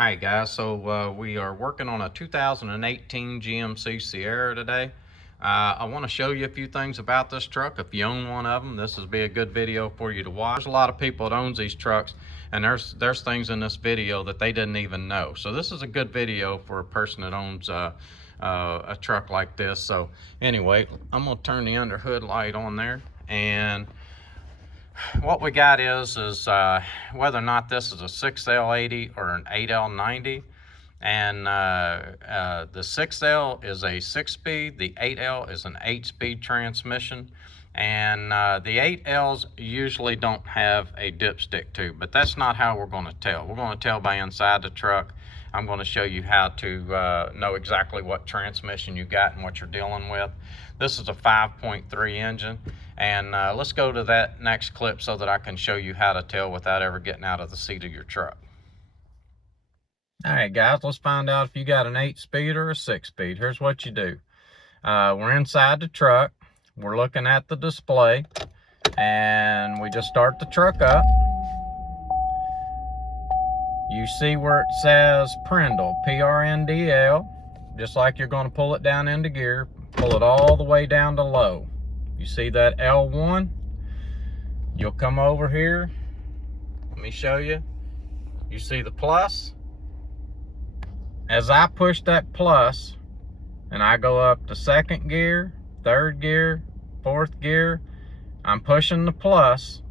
Hi guys, so we are working on a 2018 GMC Sierra today. I want to show you a few things about this truck. If you own one of them, this will be a good video for you to watch. There's a lot of people that owns these trucks, and there's things in this video that they didn't even know. So this is a good video for a person that owns a truck like this. So anyway, I'm going to turn the under hood light on there, and what we got is whether or not this is a 6L80 or an 8L90. And the 6L is a 6-speed, the 8L is an 8-speed transmission, and the 8Ls usually don't have a dipstick tube, but that's not how we're going to tell. We're going to tell by inside the truck. I'm going to show you how to know exactly what transmission you got and what you're dealing with. This is a 5.3 engine, and let's go to that next clip so that I can show you how to tell without ever getting out of the seat of your truck. All right, guys, let's find out if you got an 8-speed or a 6-speed. Here's what you do. We're inside the truck. We're looking at the display, and we just start the truck up. You see where it says Prindle, P-R-N-D-L, just like you're going to pull it down into gear. Pull it all the way down to low. You see that L1? You'll come over here. Let me show you. You see the plus? As I push that plus, and I go up to second gear, third gear, fourth gear, I'm pushing the plus.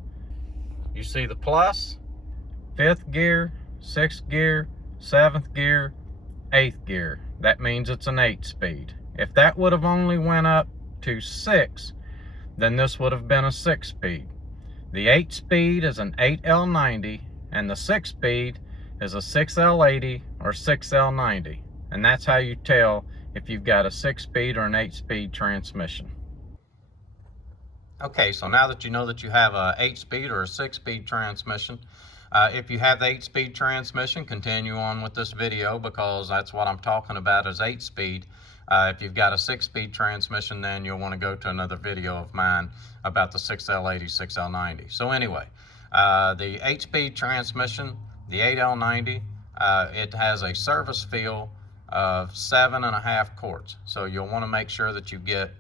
You see the plus? Fifth gear, sixth gear, seventh gear, eighth gear. That means it's an 8-speed. If that would have only went up to 6, then this would have been a 6-speed. The 8-speed is an 8L90, and the 6-speed is a 6L80 or 6L90. And that's how you tell if you've got a 6-speed or an 8-speed transmission. Okay, so now that you know that you have a 8-speed or a 6-speed transmission, if you have the 8-speed transmission, continue on with this video, because that's what I'm talking about is 8-speed. If you've got a 6-speed transmission, then you'll want to go to another video of mine about the 6L80, 6L90. So anyway, the 8-speed transmission, the 8L90, it has a service feel of 7.5 quarts. So you'll want to make sure that you get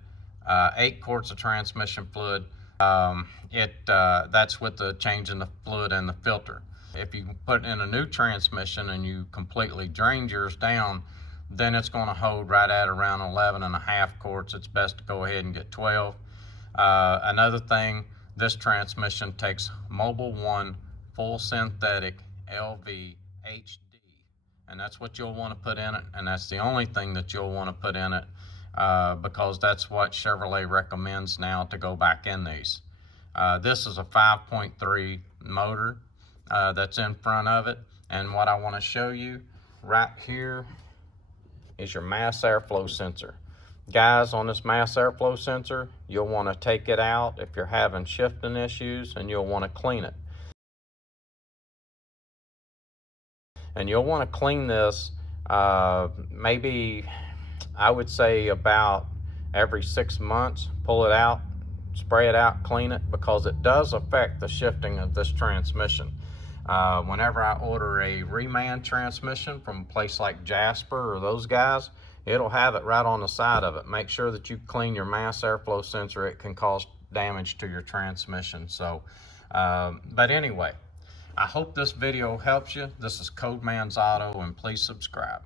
8 quarts of transmission fluid. That's with the change in the fluid and the filter. If you put in a new transmission and you completely drained yours down, then it's going to hold right at around 11.5 quarts. It's best to go ahead and get 12. Another thing, this transmission takes Mobil 1 full synthetic LV HD, and that's what you'll want to put in it, and that's the only thing that you'll want to put in it, because that's what Chevrolet recommends now to go back in these. This is a 5.3 motor that's in front of it, and what I want to show you right here is your mass airflow sensor. Guys, on this mass airflow sensor, you'll want to take it out if you're having shifting issues, and you'll want to clean it. And you'll want to clean this maybe, I would say, about every 6 months. Pull it out, spray it out, clean it, because it does affect the shifting of this transmission. Whenever I order a reman transmission from a place like Jasper or those guys, it'll have it right on the side of it. Make sure that you clean your mass airflow sensor. It can cause damage to your transmission. So, but anyway, I hope this video helps you. This is Codeman's Auto, and please subscribe.